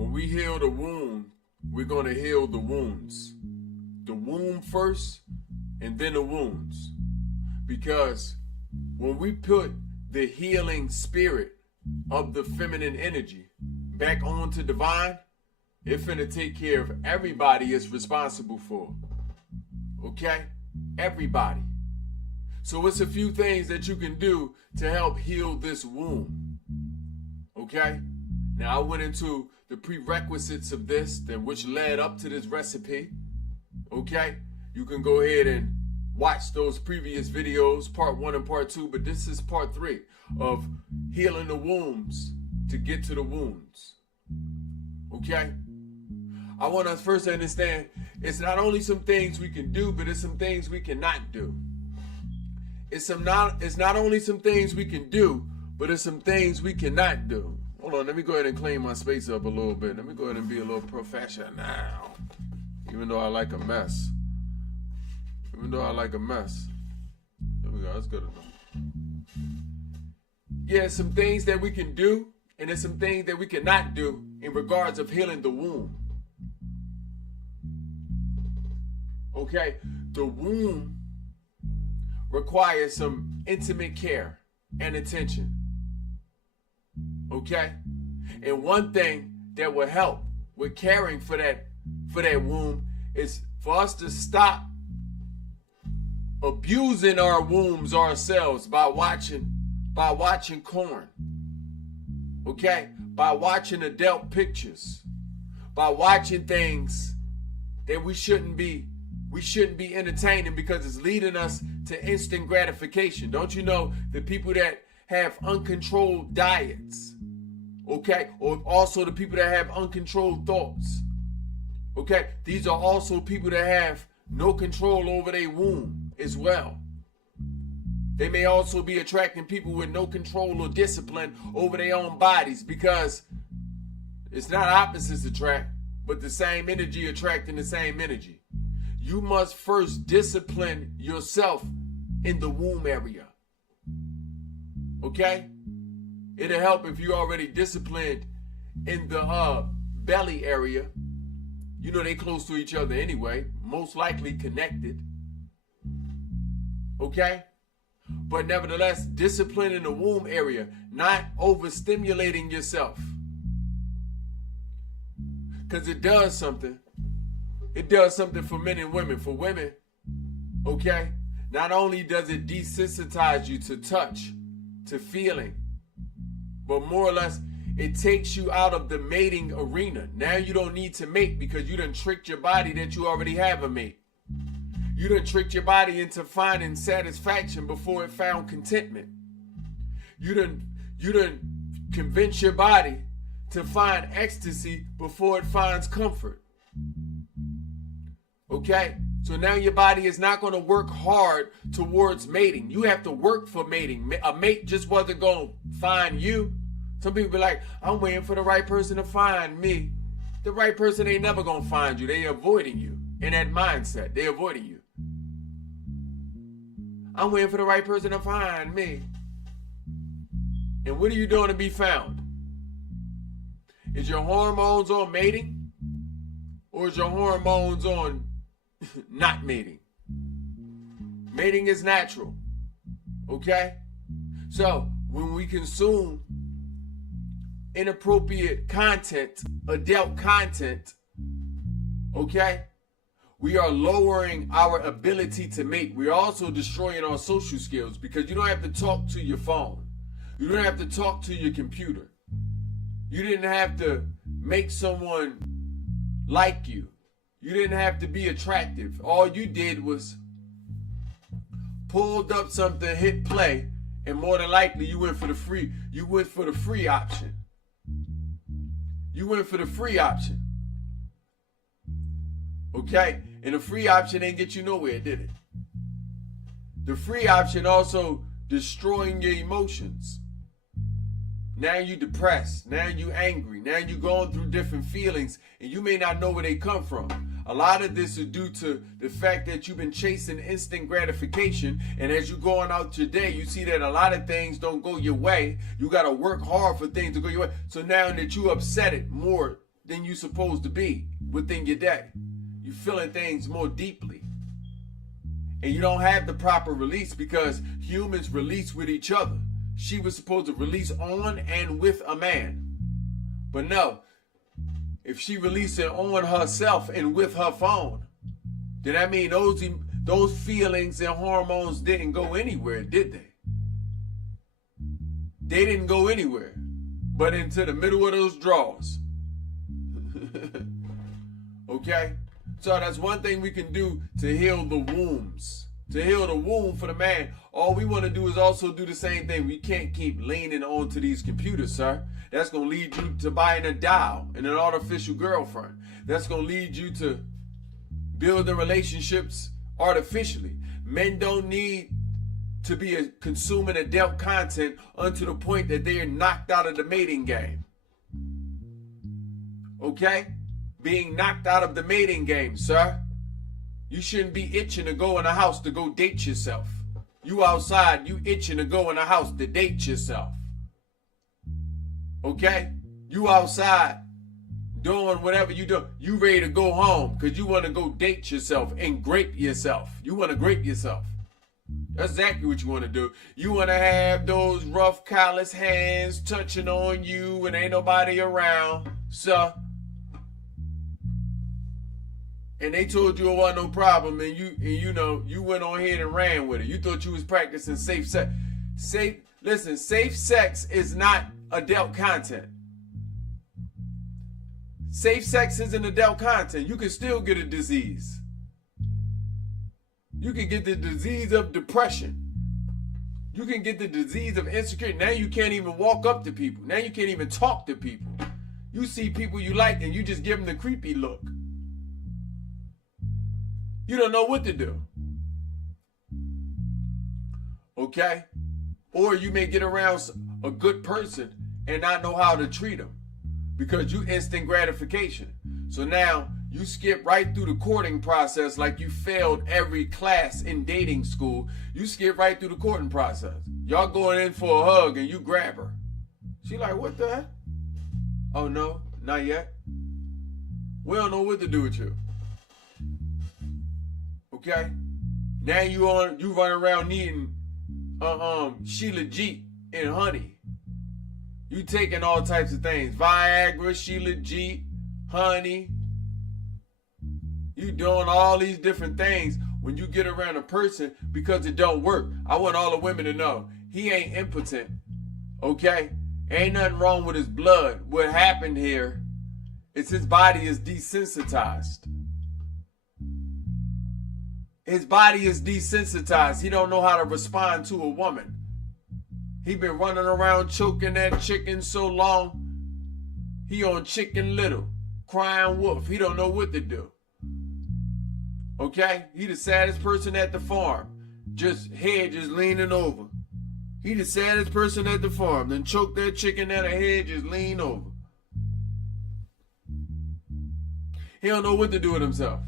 When we heal the wound, we're going to heal the wounds. The womb first, and then the wounds. Because when we put the healing spirit of the feminine energy back onto divine, it's finna take care of everybody it's responsible for. Okay? Everybody. So it's a few things that you can do to help heal this womb. Okay? Now I went into the prerequisites of this, which led up to this recipe. Okay? You can go ahead and watch those previous videos, part 1 and part 2, but this is part 3 of healing the wombs to get to the wounds. Okay? I want us first to understand it's not only some things we can do, but it's some things we cannot do. It's not only some things we can do, but it's some things we cannot do. Hold on, let me go ahead and clean my space up a little bit. Let me go ahead and be a little professional now. Even though I like a mess. There we go, that's good enough. Yeah, some things that we can do, and there's some things that we cannot do in regards of healing the womb. Okay, the womb requires some intimate care and attention. Okay, and one thing that will help with caring for that womb is for us to stop abusing our wombs ourselves by watching porn. Okay, by watching adult pictures, by watching things that we shouldn't be entertaining because it's leading us to instant gratification. Don't you know the people that have uncontrolled diets, okay, or also the people that have uncontrolled thoughts, okay, these are also people that have no control over their womb as well. They may also be attracting people with no control or discipline over their own bodies, because it's not opposites attract, but the same energy attracting the same energy. You must first discipline yourself in the womb area. Okay? It'll help if you're already disciplined in the belly area. You know they close to each other anyway, most likely connected. Okay? But nevertheless, discipline in the womb area, not overstimulating yourself. Because it does something. It does something for men and women. For women, okay, not only does it desensitize you to touch, to feeling, but more or less, it takes you out of the mating arena. Now you don't need to mate because you done tricked your body that you already have a mate. You done tricked your body into finding satisfaction before it found contentment. You done convince your body to find ecstasy before it finds comfort. Okay? So now your body is not going to work hard towards mating. You have to work for mating. A mate just wasn't going to find you. Some people be like, I'm waiting for the right person to find me. The right person ain't never going to find you. They avoiding you. In that mindset, they avoiding you. I'm waiting for the right person to find me. And what are you doing to be found? Is your hormones on mating? Or is your hormones on not mating? Mating is natural. Okay? So, when we consume inappropriate content, adult content, okay, we are lowering our ability to mate. We're also destroying our social skills, because you don't have to talk to your phone. You don't have to talk to your computer. You didn't have to make someone like you. You didn't have to be attractive. All you did was pulled up something, hit play, and more than likely you went for the free. You went for the free option. You went for the free option. Okay? And the free option ain't get you nowhere, did it? The free option also destroying your emotions. Now you depressed. Now you angry. Now you going through different feelings, and you may not know where they come from. A lot of this is due to the fact that you've been chasing instant gratification, and as you're going out today, you see that a lot of things don't go your way. You got to work hard for things to go your way. So now that you upset it more than you're supposed to be within your day. You're feeling things more deeply. And you don't have the proper release because humans release with each other. She was supposed to release on and with a man. But no, if she released it on herself and with her phone, then that means those feelings and hormones didn't go anywhere, did they? They didn't go anywhere, but into the middle of those drawers. Okay? So that's one thing we can do to heal the wombs. To heal the womb for the man, all we want to do is also do the same thing. We can't keep leaning onto these computers, sir. That's going to lead you to buying a doll and an artificial girlfriend. That's going to lead you to building relationships artificially. Men don't need to be consuming adult content unto the point that they are knocked out of the mating game. Okay? Being knocked out of the mating game, sir. You shouldn't be itching to go in a house to go date yourself. You outside, you itching to go in a house to date yourself. Okay? You outside doing whatever you do. You ready to go home because you want to go date yourself and grape yourself. You want to grape yourself. That's exactly what you want to do. You want to have those rough, callous hands touching on you when ain't nobody around, sir. And they told you it wasn't no problem, and you went on ahead and ran with it. You thought you was practicing safe sex. Listen, safe sex is not adult content. Safe sex isn't adult content. You can still get a disease. You can get the disease of depression. You can get the disease of insecurity. Now you can't even walk up to people. Now you can't even talk to people. You see people you like and you just give them the creepy look. You don't know what to do. Okay? Or you may get around a good person and not know how to treat them because you instant gratification. So now you skip right through the courting process like you failed every class in dating school. You skip right through the courting process. Y'all going in for a hug and you grab her. She like, what the heck? Oh no, not yet. We don't know what to do with you. Okay? Now you run around needing Sheila Jeet and honey. You taking all types of things. Viagra, Sheila Jeet, honey. You doing all these different things when you get around a person because it don't work. I want all the women to know he ain't impotent. Okay? Ain't nothing wrong with his blood. What happened here is his body is desensitized. His body is desensitized. He don't know how to respond to a woman. He been running around choking that chicken so long. He on Chicken Little, crying wolf. He don't know what to do. Okay? He the saddest person at the farm. Head just leaning over. He the saddest person at the farm. Then choke that chicken at a head, just lean over. He don't know what to do with himself.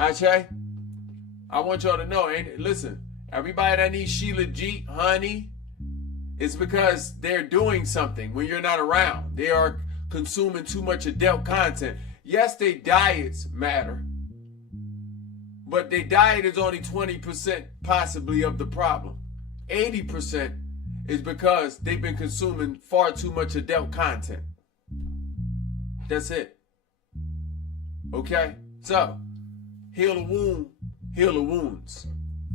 Okay? I want y'all to know, and listen, everybody that needs Sheila Jeet, honey, it's because they're doing something when you're not around. They are consuming too much adult content. Yes, their diets matter, but their diet is only 20% possibly of the problem. 80% is because they've been consuming far too much adult content. That's it. Okay? So, heal the womb, heal the wounds.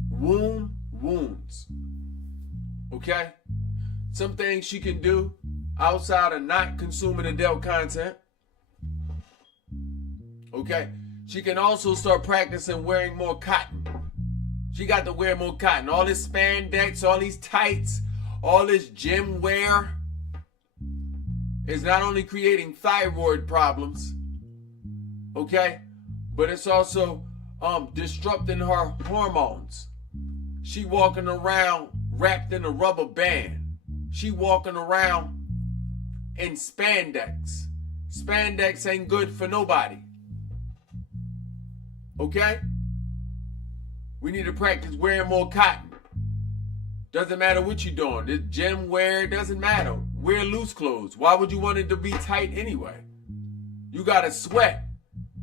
Womb, wounds. Okay? Some things she can do outside of not consuming adult content. Okay? She can also start practicing wearing more cotton. She got to wear more cotton. All this spandex, all these tights, all this gym wear is not only creating thyroid problems, okay, but it's also disrupting her hormones. She walking around wrapped in a rubber band. She walking around in spandex. Spandex ain't good for nobody. Okay? We need to practice wearing more cotton. Doesn't matter what you're doing. This gym wear, doesn't matter. wear loose clothes? Why would you want it to be tight anyway? You gotta sweat.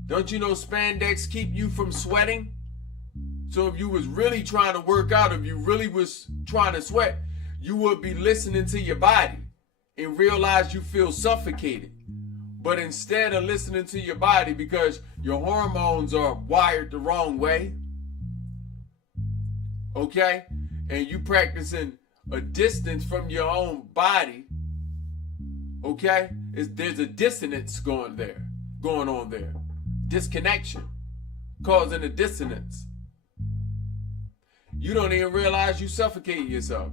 Don't you know spandex keep you from sweating? So if you was really trying to work out, if you really was trying to sweat, you would be listening to your body and realize you feel suffocated. But instead of listening to your body because your hormones are wired the wrong way, okay, and you practicing a distance from your own body, okay, there's a dissonance going on there. Disconnection, causing a dissonance. You don't even realize you suffocating yourself.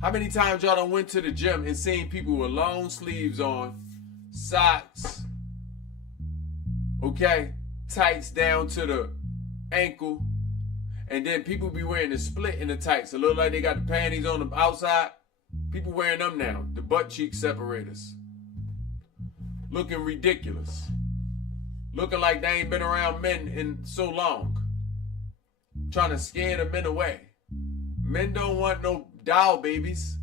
How many times y'all done went to the gym and seen people with long sleeves on, socks, okay, tights down to the ankle, and then people be wearing the split in the tights. It look like they got the panties on the outside. People wearing them now, the butt cheek separators. Looking ridiculous. Looking like they ain't been around men in so long. Trying to scare the men away. Men don't want no doll babies.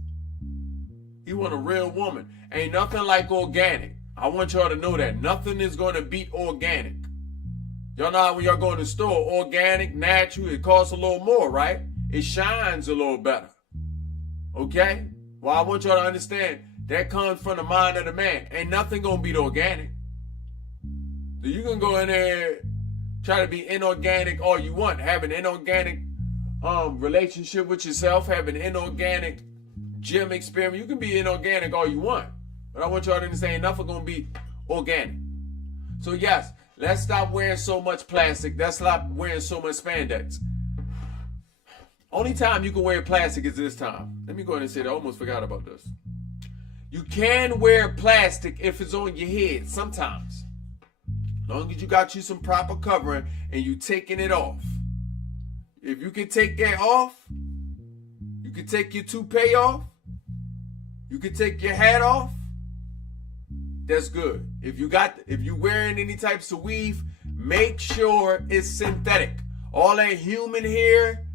He want a real woman. Ain't nothing like organic. I want y'all to know that. Nothing is going to beat organic. Y'all know how when y'all go in the store, organic, natural, it costs a little more, right? It shines a little better. Okay? Well, I want y'all to understand that comes from the mind of the man. Ain't nothing going to beat organic. So you can go in there, try to be inorganic all you want. Have an inorganic relationship with yourself. Have an inorganic gym experience. You can be inorganic all you want. But I want y'all to understand nothing going to be organic. So yes, let's stop wearing so much plastic. Let's stop wearing so much spandex. Only time you can wear plastic is this time. Let me go ahead and say that. I almost forgot about this. You can wear plastic if it's on your head sometimes. As long as you got you some proper covering and you taking it off. If you can take that off, you can take your toupee off, you can take your hat off, that's good. If you wearing any types of weave, make sure it's synthetic. All that human hair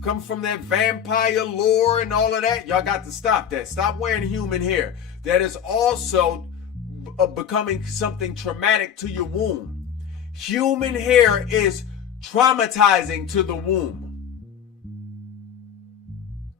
come from that vampire lore and all of that, y'all got to stop that. Stop wearing human hair. That is also becoming something traumatic to your womb. Human hair is traumatizing to the womb.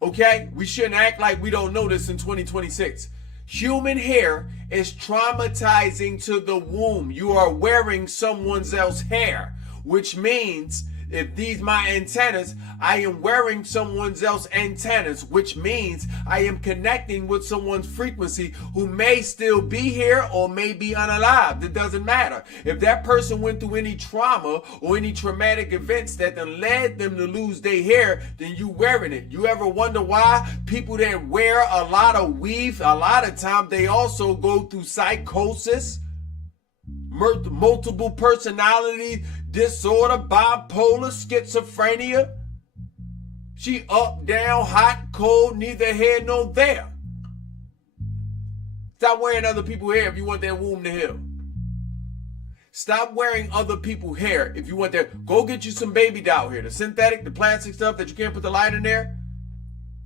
Okay? We shouldn't act like we don't know this in 2026. Human hair is traumatizing to the womb. You are wearing someone else's hair, which means if these my antennas, I am wearing someone else's antennas, which means I am connecting with someone's frequency who may still be here or may be unalived. It doesn't matter. If that person went through any trauma or any traumatic events that then led them to lose their hair, then you wearing it. You ever wonder why people that wear a lot of weave, a lot of times they also go through psychosis, multiple personality disorder, bipolar, schizophrenia. She up, down, hot, cold, neither here nor there. Stop wearing other people's hair if you want that womb to heal. Stop wearing other people's hair if you want that. Go get you some baby doll hair. The synthetic, the plastic stuff that you can't put the light in there.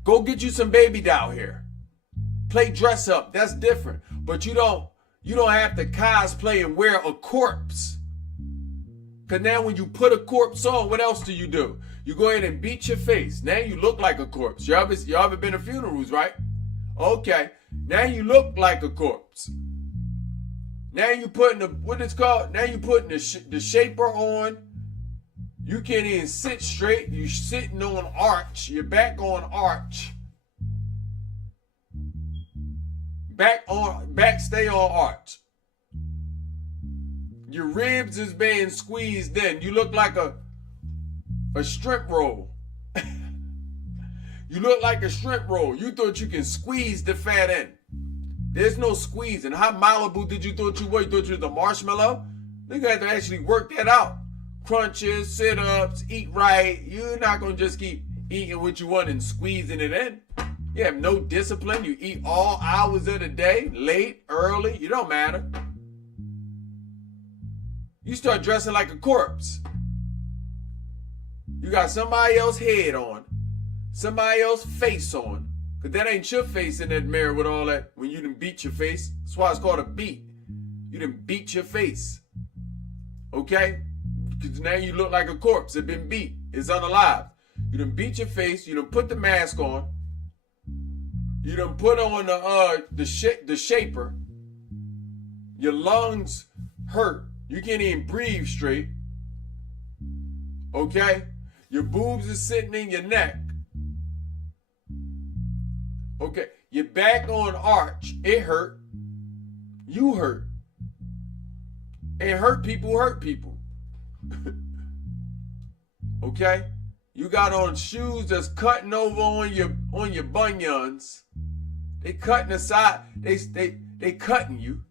Go get you some baby doll hair. Play dress up. That's different. But you don't have to cosplay and wear a corpse. Because now when you put a corpse on, what else do? You go ahead and beat your face. Now you look like a corpse. Y'all ever been to funerals, right? Okay. Now you look like a corpse. Now you putting now you putting the shaper on. You can't even sit straight. You sitting on arch. Your back on arch. Back stay on arch. Your ribs is being squeezed in. You look like a shrimp roll. You look like a shrimp roll. You thought you can squeeze the fat in. There's no squeezing. How Malibu did you thought you were? You thought you was a marshmallow? You're going to have to actually work that out. Crunches, sit-ups, eat right. You're not going to just keep eating what you want and squeezing it in. You have no discipline. You eat all hours of the day, late, early. You don't matter. You start dressing like a corpse. You got somebody else's head on, somebody else's face on, Because that ain't your face in that mirror with all that when you done beat your face. That's why it's called a beat. You done beat your face. Okay? Because now you look like a corpse. It been beat. It's unalive. You done beat your face. You done put the mask on. You done put on the shaper. Your lungs hurt. You can't even breathe straight. Okay? Your boobs are sitting in your neck. Okay? Your back on arch. It hurt. You hurt. And hurt people hurt people. Okay? You got on shoes that's cutting over on your bunions. They cutting the side. They cutting you.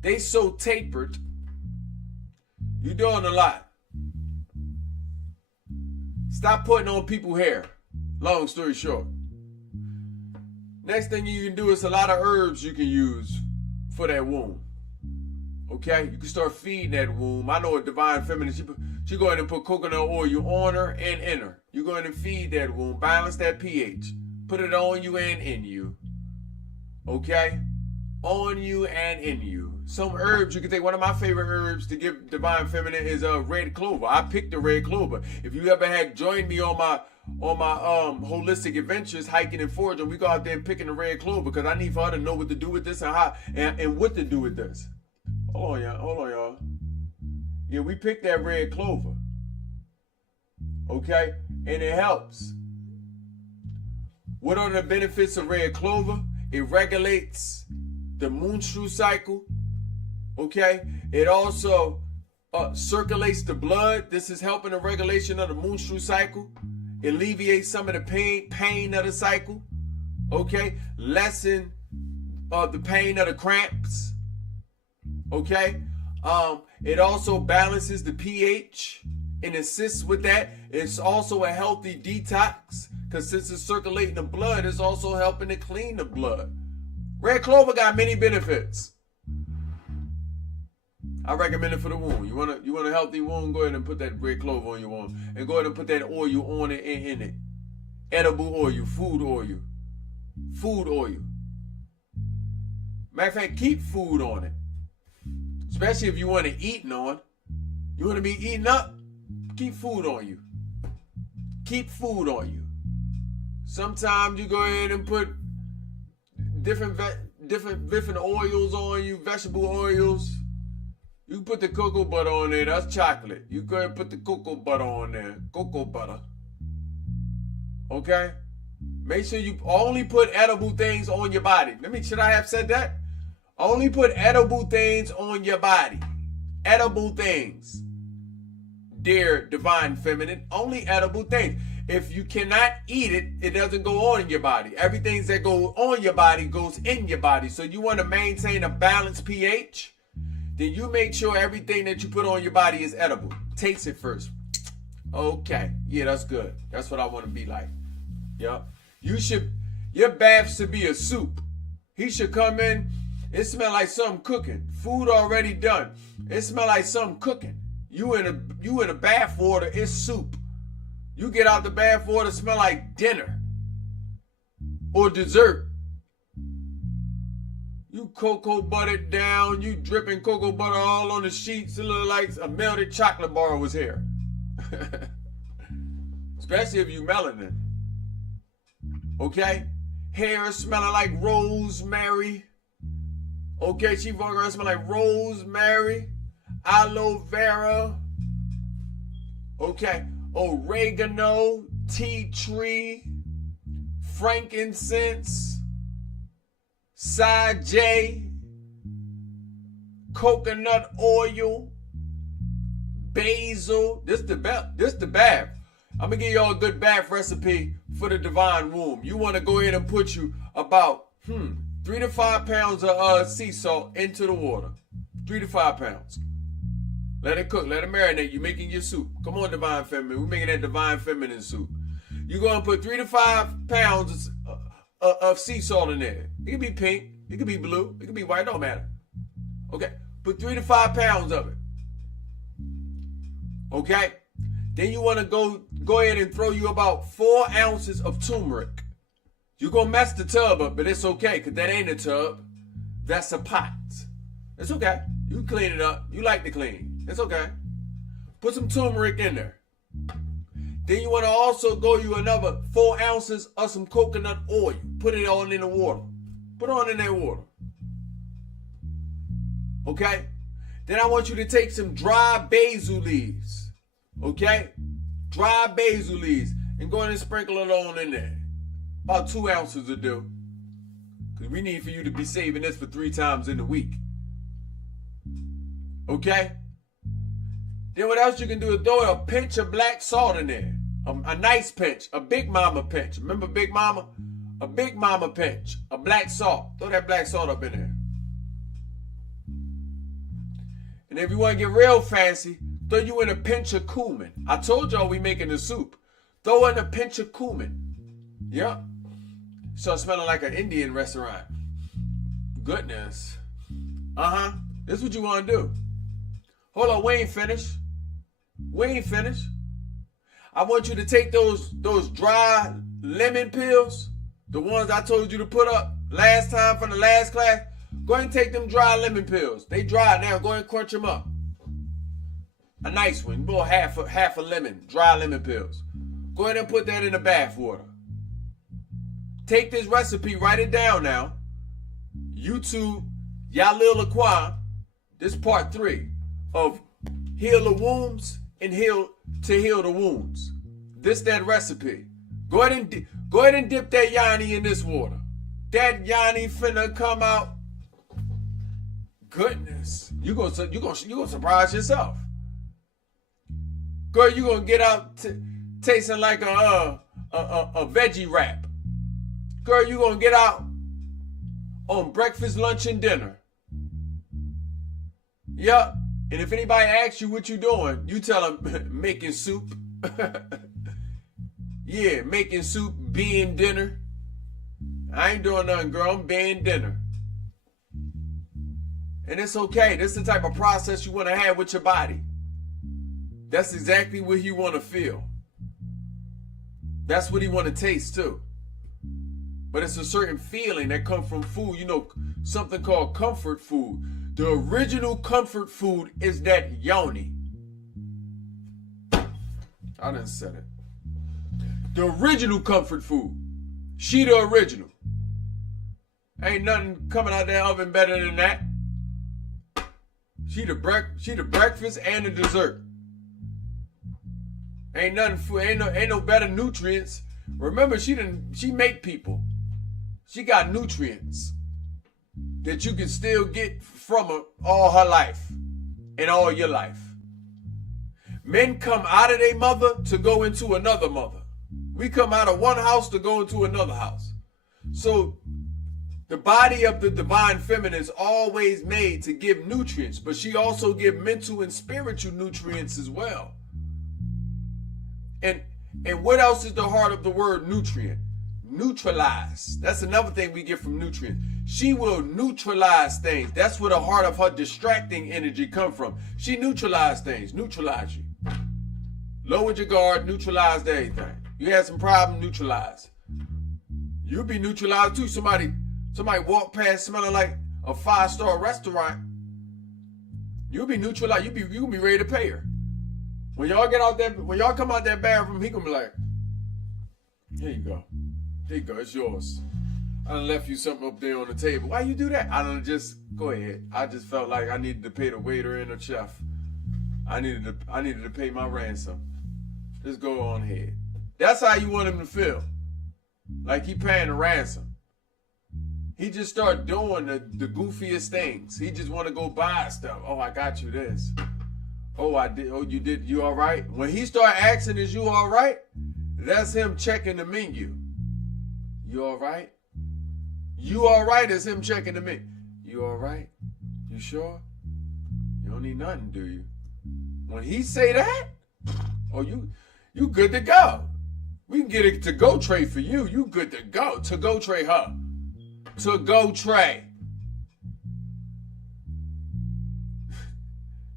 They so tapered. You doing a lot. Stop putting on people's hair. Long story short. Next thing you can do is a lot of herbs you can use for that womb. Okay? You can start feeding that womb. I know a divine feminine, she go ahead and put coconut oil on her and in her. You go ahead and feed that womb. Balance that pH. Put it on you and in you. Okay? On you and in you. Some herbs you can take. One of my favorite herbs to give divine feminine is red clover. I picked the red clover. If you ever had joined me on my holistic adventures, hiking and foraging, we go out there and picking the red clover because I need for her to know what to do with this and how and what to do with this. Hold on, y'all. Yeah, we picked that red clover. Okay? And it helps. What are the benefits of red clover? It regulates the menstrual cycle. Okay? It also circulates the blood. This is helping the regulation of the menstrual cycle. It alleviates some of the pain of the cycle. Okay? Lessen the pain of the cramps. Okay? It also balances the pH and assists with that. It's also a healthy detox because since it's circulating the blood, it's also helping to clean the blood. Red clover got many benefits. I recommend it for the wound. You want a healthy wound? Go ahead and put that red clover on your wound. And go ahead and put that oil on it and in it. Edible oil, food oil. Food oil. Matter of fact, keep food on it. Especially if you want to eat on. You want to be eating up? Keep food on you. Keep food on you. Sometimes you go ahead and put different oils on you, vegetable oils. You can put the cocoa butter on there. That's chocolate. You go ahead and put the cocoa butter on there. Cocoa butter. Okay? Make sure you only put edible things on your body. Should I have said that? Only put edible things on your body. Edible things. Dear divine feminine, only edible things. If you cannot eat it, it doesn't go on in your body. Everything that goes on your body goes in your body. So you want to maintain a balanced pH, then you make sure everything that you put on your body is edible. Taste it first. Okay. Yeah, that's good. That's what I want to be like. Yeah. Your bath should be a soup. He should come in. It smell like something cooking. Food already done. It smell like something cooking. You in a bath water, it's soup. You get out the bath water, smell like dinner or dessert. You cocoa buttered down, you dripping cocoa butter all on the sheets. It look like a melted chocolate bar was here. Especially if you melanin. Okay? Hair smelling like rosemary. Okay, she walking around smelling like rosemary, aloe vera. Okay, oregano, tea tree, frankincense, sage, coconut oil, basil. This the bath. I'm gonna give y'all a good bath recipe for the divine womb. You want to go ahead and put you about 3 to 5 pounds of sea salt into the water. 3 to 5 pounds. Let it cook. Let it marinate. You're making your soup. Come on, divine feminine. We're making that divine feminine soup. You're going to put 3 to 5 pounds of sea salt in there. It can be pink. It can be blue. It can be white. It don't matter. Okay? Put 3 to 5 pounds of it. Okay? Then you want to go ahead and throw you about 4 ounces of turmeric. You're going to mess the tub up, but it's okay, because that ain't a tub. That's a pot. It's okay. You clean it up. You like to clean. It's okay. Put some turmeric in there. Then you want to also go you another 4 ounces of some coconut oil. Put it on in the water. Put it on in that water. Okay? Then I want you to take some dry basil leaves. Okay? Dry basil leaves. And go ahead and sprinkle it on in there. About 2 ounces will do. Because we need for you to be saving this for 3 times in a week. Okay? Then what else you can do is throw a pinch of black salt in there. A nice pinch. A Big Mama pinch. Remember Big Mama? A Big Mama pinch. A black salt. Throw that black salt up in there. And if you want to get real fancy, throw you in a pinch of cumin. I told y'all we making the soup. Throw in a pinch of cumin. Yep. Start smelling like an Indian restaurant. Goodness. This is what you want to do. Hold on, we ain't finished. We ain't finished. I want you to take those dry lemon pills, the ones I told you to put up last time from the last class. Go ahead and take them dry lemon pills. They dry now. Go ahead and crunch them up. A nice one. About half a lemon, dry lemon pills. Go ahead and put that in the bath water. Take this recipe, write it down now. YouTube, YAHLIL LAKWAME. This is part 3 of Heal the Wombs and Heal the Wounds. This that recipe. Go ahead and dip that yanni in this water. That yanni finna come out. Goodness, you gonna surprise yourself. Girl, you gonna get out tasting like a veggie wrap. Girl, you gonna get out on breakfast, lunch, and dinner. Yup. And if anybody asks you what you doing, you tell them making soup. Yeah, making soup, being dinner. I ain't doing nothing, girl. I'm being dinner. And it's okay. This is the type of process you want to have with your body. That's exactly what you want to feel. That's what you want to taste too. But it's a certain feeling that comes from food. You know, something called comfort food. The original comfort food is that yoni. I done said it. The original comfort food. She the original. Ain't nothing coming out that oven better than that. She the breakfast and the dessert. Ain't nothing food. Ain't no better nutrients. Remember, she make people. She got nutrients that you can still get from her all her life and all your life. Men come out of their mother to go into another mother. We come out of one house to go into another house. So the body of the divine feminine is always made to give nutrients, but she also gives mental and spiritual nutrients as well. And what else is the heart of the word nutrient? Neutralize. That's another thing we get from nutrients. She will neutralize things. That's where the heart of her distracting energy come from. She neutralize things. Neutralize you. Lowered your guard, neutralized everything. You had some problem, neutralize. You'll be neutralized too. Somebody walk past smelling like a 5-star restaurant. You'll be neutralized. You'll be ready to pay her. When y'all come out that bathroom, he gonna be like, here you go. Here you go, it's yours. I done left you something up there on the table. Why you do that? I done just, go ahead. I just felt like I needed to pay the waiter and the chef. I needed to pay my ransom. Just go on ahead. That's how you want him to feel. Like he paying a ransom. He just start doing the goofiest things. He just want to go buy stuff. Oh, I got you this. Oh, I did. Oh, you did. You all right? When he start asking, is you all right? That's him checking the menu. You all right? You all right is him checking the menu. You all right? You sure? You don't need nothing, do you? When he say that, oh, you good to go. We can get a to-go tray for you. You good to go. To-go tray her. To-go tray.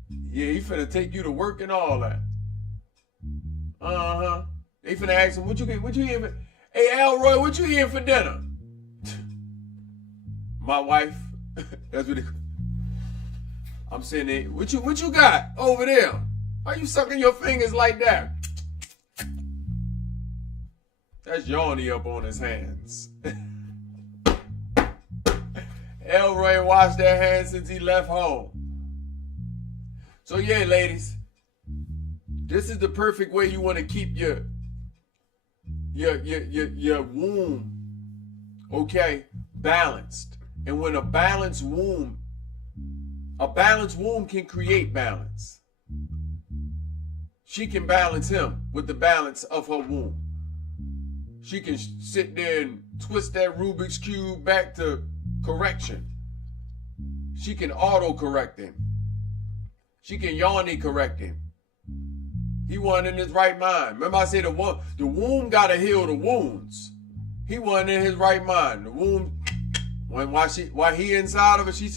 Yeah, he finna take you to work and all that. They finna ask him, what you eating for? Hey, Elroy, what you eating for dinner? My wife, that's what I'm sitting there, what you got over there? Why you sucking your fingers like that? That's Yanni up on his hands. Elroy washed their hands since he left home. So yeah, ladies, this is the perfect way you want to keep your womb, okay, balanced. And when a balanced womb can create balance. She can balance him with the balance of her womb. She can sit there and twist that Rubik's Cube back to correction. She can auto-correct him. She can Yanni correct him. He wasn't in his right mind. Remember I said the womb got to heal the wounds. He wasn't in his right mind. The womb, while he inside of her, she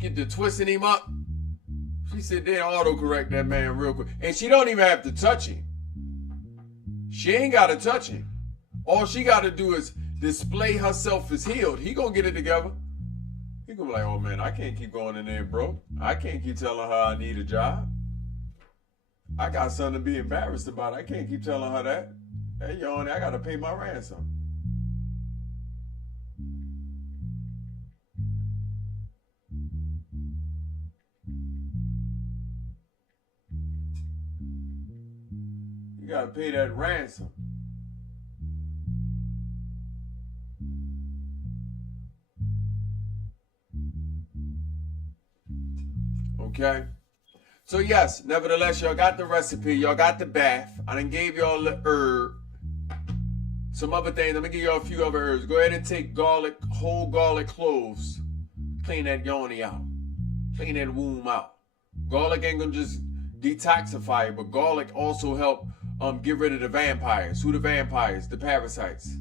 get to twisting him up. She said they auto-correct that man real quick. And she don't even have to touch him. She ain't got to touch him. All she got to do is display herself as healed. He gonna get it together. He gonna be like, oh man, I can't keep going in there, bro. I can't keep telling her I need a job. I got something to be embarrassed about. I can't keep telling her that. Hey, Yanni, I got to pay my ransom. You got to pay that ransom. Okay? So yes, nevertheless, y'all got the recipe. Y'all got the bath. I done gave y'all the herb. Some other things. I'm going to give y'all a few other herbs. Go ahead and take garlic, whole garlic cloves. Clean that yoni out. Clean that womb out. Garlic ain't going to just detoxify it, but garlic also help get rid of the vampires. Who the vampires? The parasites.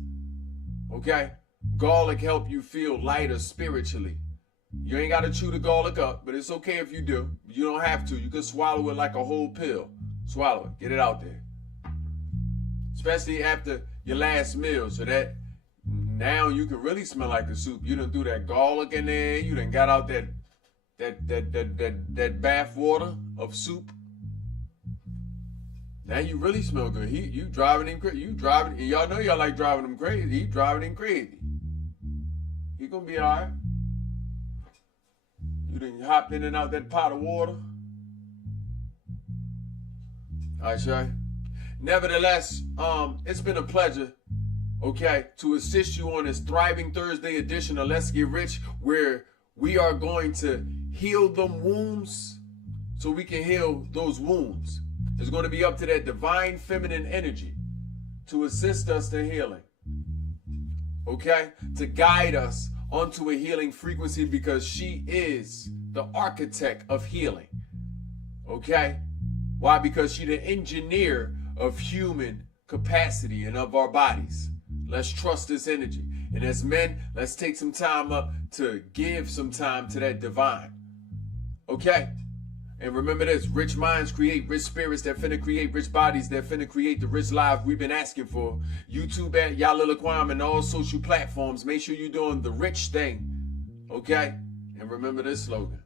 Okay? Garlic help you feel lighter spiritually. You ain't got to chew the garlic up, but it's okay if you do. You don't have to. You can swallow it like a whole pill. Swallow it. Get it out there. Especially after your last meal, so that now you can really smell like the soup. You done threw that garlic in there. You done got out that bath water of soup. Now you really smell good. You driving him crazy. Y'all know y'all like driving him crazy. He driving him crazy. He gonna be all right. You done hopped in and out that pot of water. All right, Shay. Nevertheless, it's been a pleasure, okay, to assist you on this Thriving Thursday edition of Let's Get Rich, where we are going to heal them wounds so we can heal those wounds. It's going to be up to that divine feminine energy to assist us to healing, okay, to guide us onto a healing frequency, because she is the architect of healing. Okay? Why? Because she's the engineer of human capacity and of our bodies. Let's trust this energy. And as men, let's take some time up to give some time to that divine. Okay? And remember this, rich minds create rich spirits that finna create rich bodies that finna create the rich life we've been asking for. YouTube at YAHLIL LAKWAME and all social platforms. Make sure you're doing the rich thing. Okay? And remember this slogan.